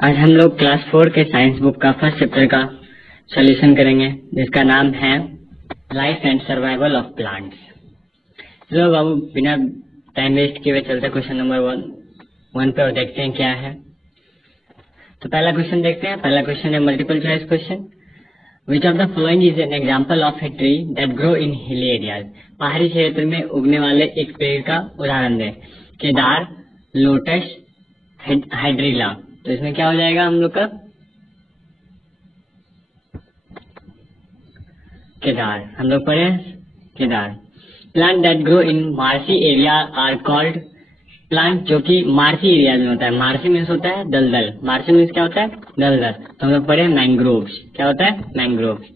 आज हम लोग क्लास 4 के साइंस बुक का फर्स्ट चैप्टर का सॉल्यूशन करेंगे, जिसका नाम है life and survival of plants. चलो बाबू, बिना टाइम वेस्ट किए हुए चलते क्वेश्चन नंबर वन पे और देखते हैं क्या है। तो पहला क्वेश्चन देखते हैं। पहला क्वेश्चन है multiple choice question. Which of the following is an example of a tree that grow in hilly areas. पहाड़ी क्षेत्र में उगने वाले एक पेड़ का उदाहरण दें। Kedar, lotus, hydrilla. तो इसमें क्या हो जाएगा हम लोग का? केदार। हम लोग पढ़े केदार। Plant that grow in marshy area are called. Plant जो कि मार्शी एरिया में होता है। मार्शी मीन्स होता है दलदल। मार्शी मीन्स क्या होता है? दलदल। तो हम लोग पढ़े मैंग्रोव्स। क्या होता है? Mangroves.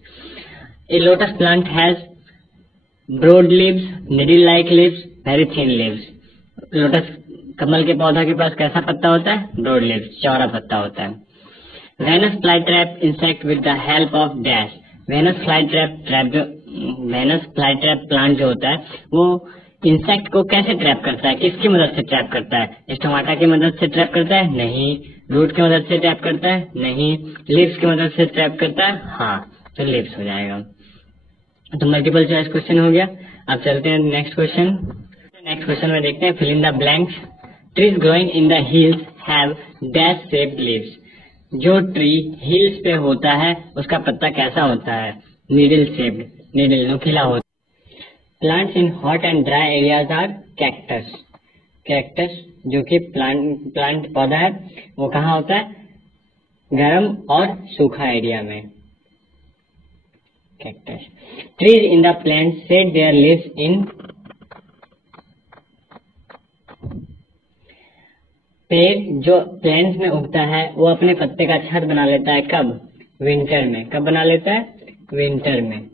A lotus plant has broad leaves, needle like leaves, very thin leaves. Lotus कमल के पौधा के पास कैसा पत्ता होता है? ब्रॉड लीव्स, चौड़ा पत्ता होता है। Venus flytrap insect with the help of dash. Venus flytrap plant जो होता है वो इंसेक्ट को कैसे ट्रैप करता है? किसकी मदद से ट्रैप करता है? स्टोमाटा की मदद से ट्रैप करता है? नहीं। रूट की मदद से ट्रैप करता है? नहीं। लीव्स की मदद से ट्रैप करता है? हाँ, तो लीव्स हो जाएगा। तो मल्टीपल चॉइस क्वेश्चन हो गया। अब चलते हैं नेक्स्ट क्वेश्चन। नेक्स्ट क्वेश्चन में देखते हैं fill in the blanks. Trees growing in the hills have dash shaped leaves. जो ट्री हिल्स पे होता है उसका पत्ता कैसा होता है? नीडल शेप्ड, नीडल नुकीला होता है। Plants in hot and dry areas are cactus. Cactus जो कि प्लांट पौधा है वो कहाँ होता है? गर्म और सूखा एरिया में। Cactus. Trees in the plains shed their leaves in. पेड़ जो प्लेन्स में उगता है वो अपने पत्ते का छत बना लेता है। कब? विंटर में। कब बना लेता है? विंटर में।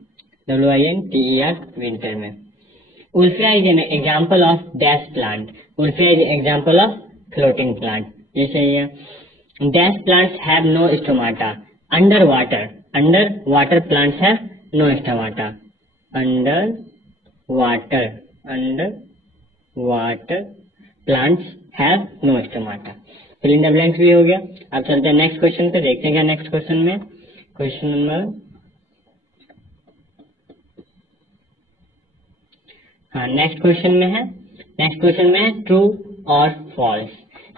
WINTER, विंटर में। Wolffia is an example of dash plant. Wolffia is example of floating plant. ये सही है। Dash plants have no stomata. Under water plants have no stomata. Under water plants have no stomata. Fill in the blanks भी हो गया। अब चलते हैं next question पे, देखते हैं क्या नेक्स्ट क्वेश्चन में। क्वेश्चन नंबर नेक्स्ट क्वेश्चन में है ट्रू और false.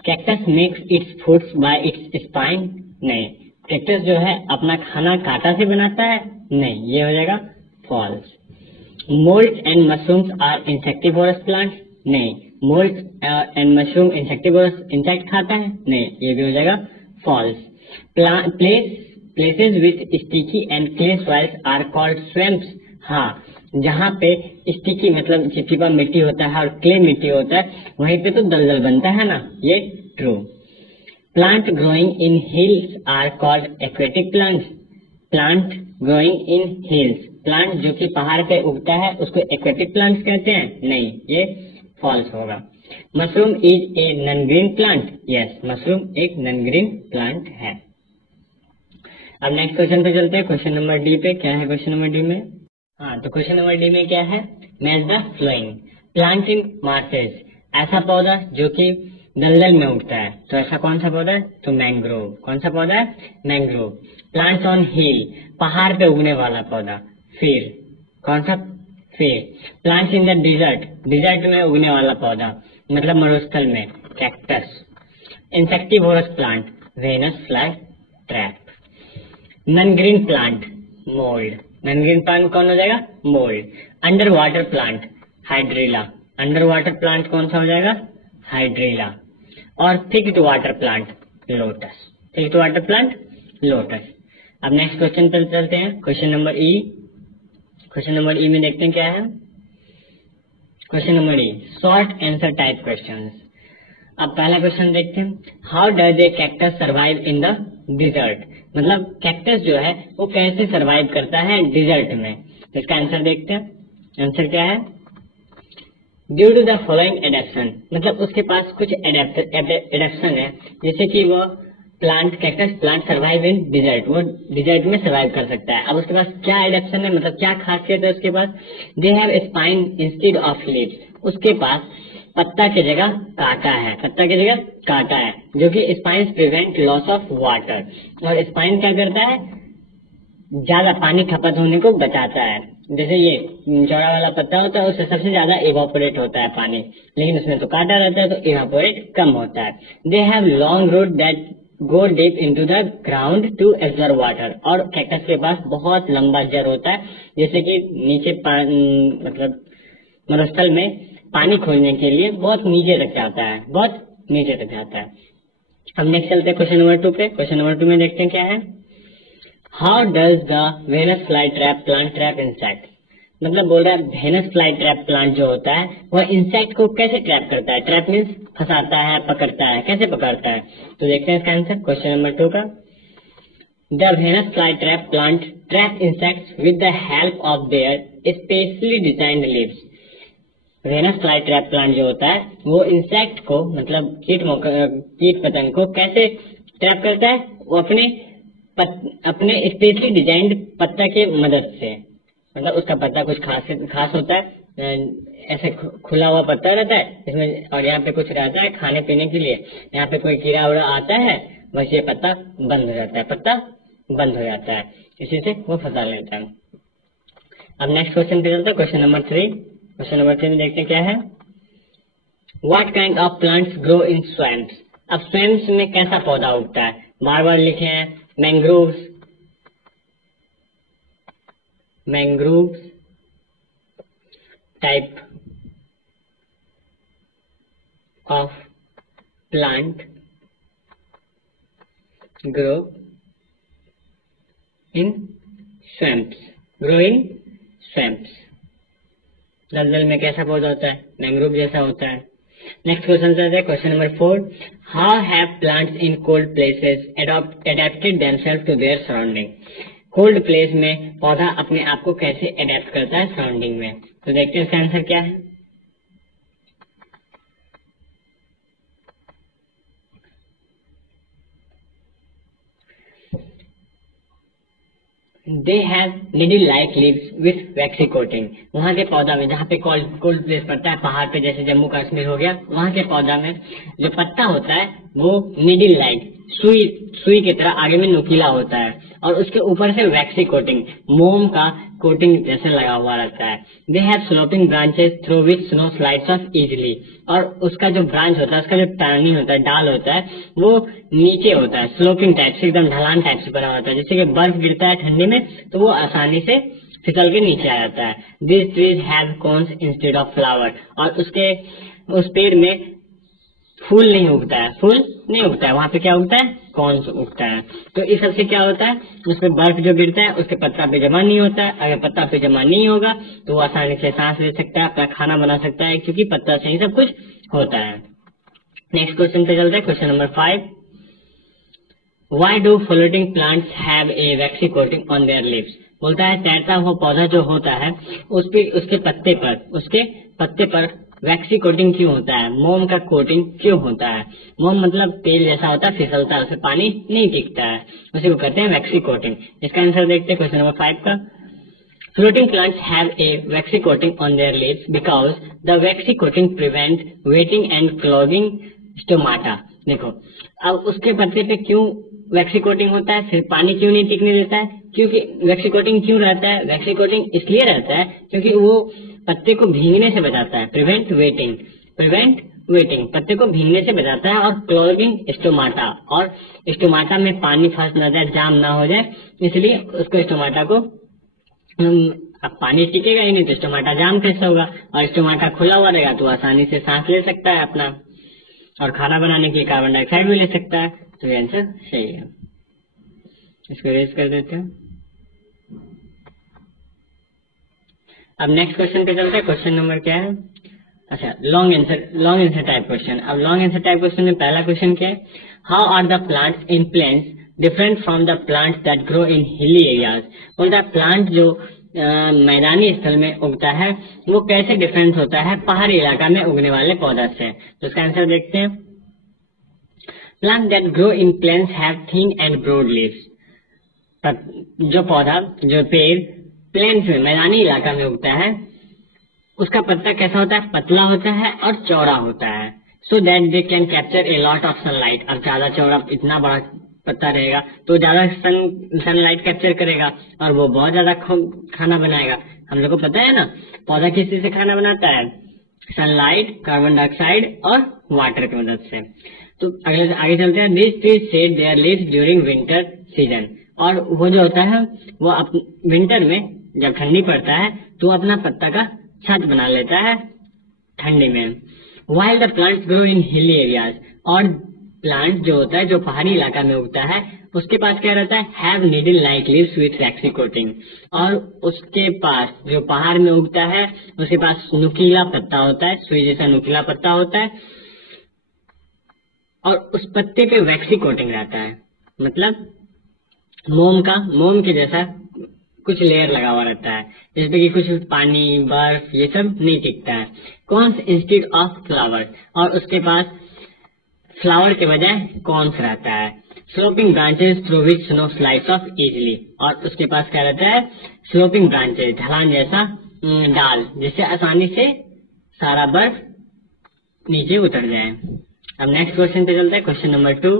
Cactus makes its foods by its spine. नहीं। कैक्टस जो है अपना खाना कांटा से बनाता है? नहीं, ये हो जाएगा false. Moulds and mushrooms are insectivorous plants. नहीं। Mould and mushroom insectivorous insect खाता है? नहीं, ये भी हो जाएगा false. Places with sticky and clay soils are called swamps. हाँ, जहाँ पे स्टिकी मतलब चिपचिपा मिट्टी होता है और क्ले मिट्टी होता है वहीं पे तो दलदल बनता है ना, ये true. Plant growing in hills are called aquatic plants. Plant growing in hills, plant जो कि पहाड़ पे उगता है उसको एक्वेटिक प्लांट्स कहते हैं? नहीं, ये फॉल्स होगा। Mushroom is a non green plant. Yes, mushroom एक नॉन ग्रीन प्लांट है। अब नेक्स्ट क्वेश्चन पे चलते हैं, क्वेश्चन नंबर डी पे। क्या है क्वेश्चन नंबर डी में? तो क्वेश्चन नंबर डी में क्या है? Match the flowing. Plant in marshes. ऐसा पौधा जो कि दलदल में उगता है, तो ऐसा कौन सा पौधा है? तो मैंग्रोव। कौन सा पौधा है? मैंग्रोव। प्लांट्स ऑन हिल, पहाड़ पे उगने वाला पौधा। फिर कौन सा? फिर प्लांट्स इन द डिजर्ट में उगने वाला पौधा मतलब मरुस्थल में, cactus. Insectivorous plant, Venus fly trap. Non green plant, mould. Non green plant कौन हो जाएगा? Mould. Under water plant, hydrilla. Under water plant कौन सा हो जाएगा? हाइड्रीला। और fixed water plant, lotus. Fixed water plant, lotus. अब नेक्स्ट क्वेश्चन पर चलते हैं, question number E. Question number E में देखते हैं क्या है। Question number E, short answer type questions. अब पहला क्वेश्चन देखते हैं। How does a cactus survive in the dessert. मतलब कैक्टस जो है वो कैसे सर्वाइव करता है डिजर्ट में। तो इसका आंसर देखते हैं। आंसर क्या है? Due to the following adaptation. मतलब उसके पास कुछ एडेप्शन है, जैसे कि वो cactus plant survive in desert, वो डिजर्ट में सर्वाइव कर सकता है। अब उसके पास क्या एडेप्शन है, मतलब क्या खासियत है उसके पास? They have spine instead of leaves. उसके पास पत्ता की जगह काटा है, पत्ता की जगह काटा है, जो कि spines prevent loss of water. और स्पाइन क्या करता है, ज्यादा पानी खपत होने को बचाता है। जैसे ये चौड़ा वाला पत्ता होता है, उससे सबसे ज्यादा इवापोरेट होता है पानी, लेकिन उसमें तो काटा रहता है तो इवापोरेट कम होता है। They have long root that go deep into the ground to absorb water. और कैक्टस के पास बहुत लंबा जड़ होता है, जैसे कि नीचे मतलब मरुस्थल में पानी खोजने के लिए बहुत नीचे तक जाता है, बहुत नीचे तक जाता है। अब नेक्स्ट चलते हैं क्वेश्चन नंबर 2 पे। क्वेश्चन नंबर 2 में देखते हैं क्या है। How does the Venus fly trap plant trap insect. मतलब बोल रहा है वेनस फ्लाई ट्रैप प्लांट जो होता है वह इंसेक्ट को कैसे ट्रैप करता है। ट्रैप मीन्स फंसाता है, पकड़ता है, कैसे पकड़ता है। तो देखते हैं इसका आंसर क्वेश्चन नंबर 2 का। The Venus fly trap plant trap insects with the help of their specially designed leaves. Venus fly trap plant जो होता है वो इंसेक्ट को मतलब कीट पतंग को कैसे ट्रैप करता है, वो अपने स्पेशली डिजाइंड पत्ता के मदद से। मतलब उसका पत्ता कुछ खास होता है, ऐसे खुला हुआ पत्ता रहता है इसमें, और यहाँ पे कुछ रहता है खाने पीने के लिए। यहाँ पे कोई कीड़ा उड़ा आता है, बस ये पत्ता बंद हो जाता है, पत्ता बंद हो जाता है, इसी से वो फंसा लेता है। अब नेक्स्ट क्वेश्चन पे चलते हैं, क्वेश्चन नंबर 3। क्वेश्चन नंबर 3 में देखते हैं क्या है। What kind of plants grow in swamps. अब स्वैम्प्स में कैसा पौधा उगता है, बार बार लिखे हैं mangroves type of plant grow in swamps. दलदल में कैसा पौधा होता है, मैंग्रोव जैसा होता है। नेक्स्ट क्वेश्चन चलते हैं, question number 4। How have plants in cold places adapted themselves to their surrounding. Cold place में पौधा अपने आप को कैसे एडेप्ट करता है सराउंडिंग में। तो देखते हैं इसका आंसर क्या है। They have needle-like leaves with waxy coating। वहाँ के पौधा में, जहाँ पे कोल्ड प्लेस पड़ता है, पहाड़ पे जैसे जम्मू कश्मीर हो गया, वहाँ के पौधा में जो पत्ता होता है वो नीडल लाइक सुई की तरह आगे में नुकीला होता है, और उसके ऊपर से वैक्सी कोटिंग, मोम का कोटिंग जैसे लगा हुआ रहता है। They have sloping branches through which snow slides of easily. और उसका जो ब्रांच होता है, उसका जो टहनी होता है, डाल होता है, वो नीचे होता है, स्लोपिंग टाइप से, एकदम ढलान टाइप से बना होता है। जैसे कि बर्फ गिरता है ठंडी में तो वो आसानी से फिसल के नीचे आ जाता है। This trees have cons instead of flower. और उस पेड़ में फूल नहीं उगता है, वहाँ पे क्या उगता है, कॉन्स उगता है। तो इस सबसे क्या होता है, उसमें बर्फ जो गिरता है उसके पत्ता पे जमा नहीं होता है। अगर पत्ता पे जमा नहीं होगा तो वो आसानी से सांस ले सकता है, अपना खाना बना सकता है, क्योंकि पत्ता से ही सब कुछ होता है। नेक्स्ट क्वेश्चन पे चलते हैं, question number 5। Why do floating plants have a waxy coating on their leaves? बोलता है तैरता हुआ पौधा जो होता है उसके पत्ते पर वैक्सी कोटिंग क्यों होता है, मोम का कोटिंग क्यों होता है। मोम मतलब तेल जैसा होता है, फिसलता है, उसमें पानी नहीं टिकता है, उसी को कहते हैं वैक्सी कोटिंग। इसका आंसर देखते हैं क्वेश्चन नंबर 5 का। Floating plants have a waxy coating on their leaves because the waxy coating prevent wetting and clogging stomata। देखो अब उसके पत्ते पे क्यों वैक्सी कोटिंग होता है, फिर पानी क्यों नहीं टिकने देता है। क्योंकि वैक्सी कोटिंग क्यों रहता है, वैक्सी कोटिंग इसलिए रहता है क्योंकि वो पत्ते को भीगने से बचाता है, प्रिवेंट वेटिंग, पत्ते को भीगने से बचाता है, और क्लॉगिंग स्टोमाटा, और स्टोमाटा में पानी फंस न जाए, जाम ना हो जाए, इसलिए उसको स्टोमाटा को अब पानी टिकेगा ही नहीं तो स्टोमाटा जाम कैसे होगा, और स्टोमाटा खुला हुआ रहेगा तो आसानी से सांस ले सकता है अपना, और खाना बनाने के लिए कार्बन डाइऑक्साइड भी ले सकता है। तो ये आंसर सही है। इसको रेज कर देते हैं। अब नेक्स्ट क्वेश्चन पे चलते हैं, क्वेश्चन नंबर क्या है, अच्छा लॉन्ग आंसर टाइप क्वेश्चन। अब लॉन्ग आंसर टाइप क्वेश्चन में पहला क्वेश्चन क्या है, how are the plants in plains different from the plants that grow in hilly areas. बोलता है प्लांट जो मैदानी स्थल में उगता है वो कैसे डिफरेंट होता है पहाड़ी इलाका में उगने वाले पौधा से। तो इसका आंसर देखते हैं। Plant that grow in plains have thin and broad leaves. जो पेड़ प्लेन्स में मैदानी इलाका में उगता है उसका पत्ता कैसा होता है, पतला होता है और चौड़ा होता है, so that they can capture a lot of sunlight. अब ज्यादा चौड़ा इतना बड़ा पत्ता रहेगा तो ज्यादा सनलाइट कैप्चर करेगा और वो बहुत ज्यादा खाना बनाएगा। हम लोग को पता है ना पौधा किस चीज से खाना बनाता है, सनलाइट, कार्बन डाइऑक्साइड और वाटर की मदद से। तो अगले आगे चलते हैं। This trees shade their leaves during winter season. और वो जो होता है वो विंटर में जब ठंडी पड़ता है तो अपना पत्ता का छत बना लेता है ठंडी में। While the plants grow in hilly areas, और प्लांट जो होता है जो पहाड़ी इलाका में उगता है उसके पास क्या रहता है, have needle like leaves with waxy coating। और उसके पास जो पहाड़ में उगता है उसके पास नुकीला पत्ता होता है, सुई जैसा नुकीला पत्ता होता है और उस पत्ते पे वैक्सी कोटिंग रहता है, मतलब मोम के जैसा कुछ लेयर लगा हुआ रहता है जिसपे कि कुछ पानी, बर्फ ये सब नहीं टिकता है। कॉन्स इंस्टेड ऑफ फ्लावर, और उसके पास फ्लावर के बजाय कॉन्स रहता है। Sloping branches through which snow slides of easily, और उसके पास क्या रहता है, स्लोपिंग ब्रांचेस, ढलान जैसा डाल जिससे आसानी से सारा बर्फ नीचे उतर जाए। अब नेक्स्ट क्वेश्चन पे चलते हैं, question number 2।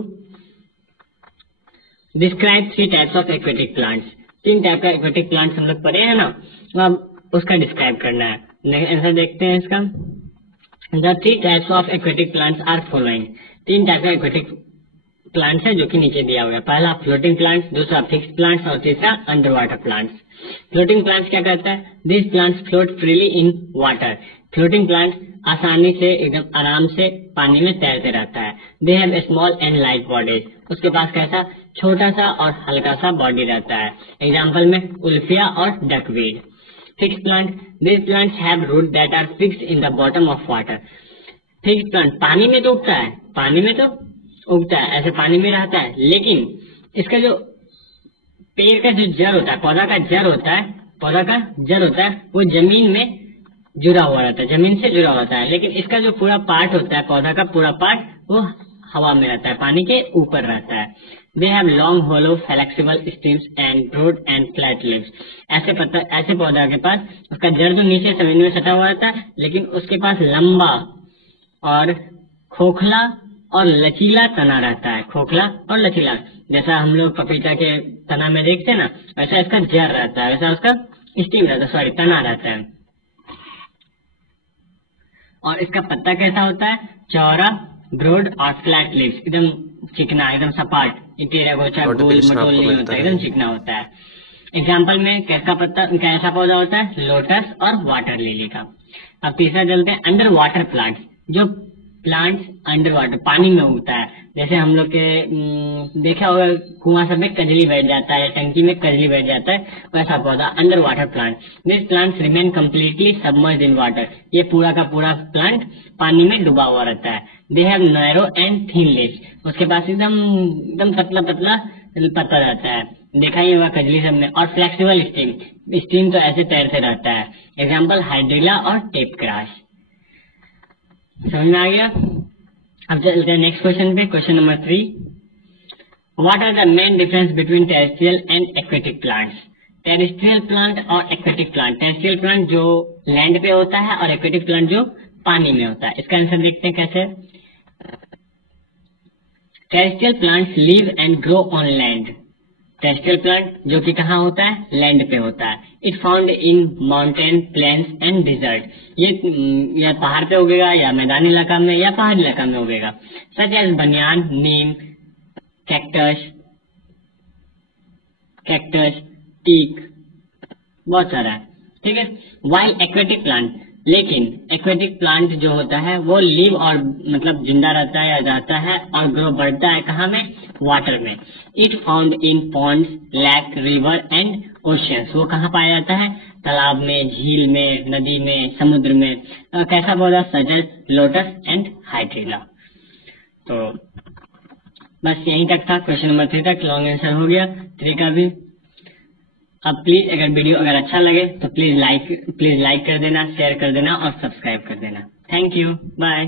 Describe 3 types of aquatic plants. 3 type का एक्वेटिक प्लांट्स हम लोग पढ़े हैं ना, अब उसका डिस्क्राइब करना है। आंसर देखते हैं इसका। The 3 types of aquatic plants are following. 3 type का एक्वेटिक प्लांट्स है जो कि नीचे दिया हुआ है। पहला फ्लोटिंग प्लांट्स, दूसरा फिक्स्ड प्लांट्स और तीसरा under water plants. Floating plants क्या करता है, this plants float freely in water. Floating plants आसानी से एकदम आराम से पानी में तैरते रहता है। They have small and light bodies, उसके पास कैसा, छोटा सा और हल्का सा बॉडी रहता है। एग्जाम्पल में उल्फिया और duckweed. Fixed plant, this plants have root that are fixed in the bottom of water. Fixed plant पानी में तो उगता है, ऐसे पानी में रहता है, लेकिन इसका जो पेड़ का जो जड़ होता है, पौधा का जड़ होता है वो जमीन में जुड़ा हुआ रहता है, जमीन से जुड़ा होता है। लेकिन इसका जो पूरा पार्ट होता है, पौधा का पूरा पार्ट वो हवा में रहता है, पानी के ऊपर रहता है। They have long hollow flexible stems and broad and flat leaves. ऐसे पौधा के पास उसका जड़ तो नीचे जमीन में सटा हुआ रहता है, लेकिन उसके पास लंबा और खोखला और लचीला तना रहता है। खोखला और लचीला, जैसा हम लोग पपीता के तना में देखते हैं ना, वैसा इसका जड़ रहता है, वैसा उसका स्टीम रहता है, तना रहता है। और इसका पत्ता कैसा होता है, चौड़ा, ब्रॉड और फ्लैट लीव्स, एकदम चिकना, एकदम सपाट, टेढ़ा गोचा, गोल मटोल नहीं होता, एकदम चिकना होता है। एग्जाम्पल में कैसा पौधा होता है, लोटस और वाटर लिली का। अब तीसरा चलते हैं, अंडर वाटर प्लांट्स। जो प्लांट्स अंडर वाटर पानी में उगता है, जैसे हम लोग के देखा होगा कुआं सब में कजली बैठ जाता है, टंकी में कजली बैठ जाता है, वैसा पौधा under water plant. This plants remain completely submerged in water. ये पूरा का पूरा प्लांट पानी में डूबा हुआ रहता है। They have narrow and thin leaves, उसके पास एकदम पतला पत्ता रहता है, देखा ही होगा कजली सब में। और फ्लेक्सिबल स्टीम तो ऐसे तैरते रहता है। एग्जाम्पल हाइड्रिला और टेप ग्रास। समझ में आ गया। अब चलते हैं नेक्स्ट क्वेश्चन पे, question number 3। What are the main difference between terrestrial and aquatic plants. Terrestrial plant और एक्वेटिक प्लांट, टेरेस्ट्रियल प्लांट जो लैंड पे होता है और एक्वेटिक प्लांट जो पानी में होता है। इसका आंसर देखते हैं कैसे। Terrestrial plants live and grow on land. Terrestrial plant जो कि कहाँ होता है, लैंड पे होता है। It found in mountain, plains and desert. ये या पहाड़ पे उगेगा, या मैदानी इलाका में, या पहाड़ी इलाका में उगेगा। सच एज बनियान, नीम, कैक्टस, टीक, बहुत सारा है, ठीक है। वाइल एक्वेटिक प्लांट, लेकिन एक्वेटिक प्लांट जो होता है वो लिव और मतलब जिंदा रहता है या जाता है और ग्रो बढ़ता है कहाँ में, वाटर में। It found in ponds, lake, river and oceans. वो कहाँ पाया जाता है, तालाब में, झील में, नदी में, समुद्र में। कैसा पौधा, सजल, लोटस एंड हाइड्रिला। तो बस यहीं तक था, क्वेश्चन नंबर 3 तक लॉन्ग आंसर हो गया 3 का भी। अब प्लीज अगर वीडियो अच्छा लगे तो प्लीज लाइक कर देना, शेयर कर देना और सब्सक्राइब कर देना। Thank you, bye.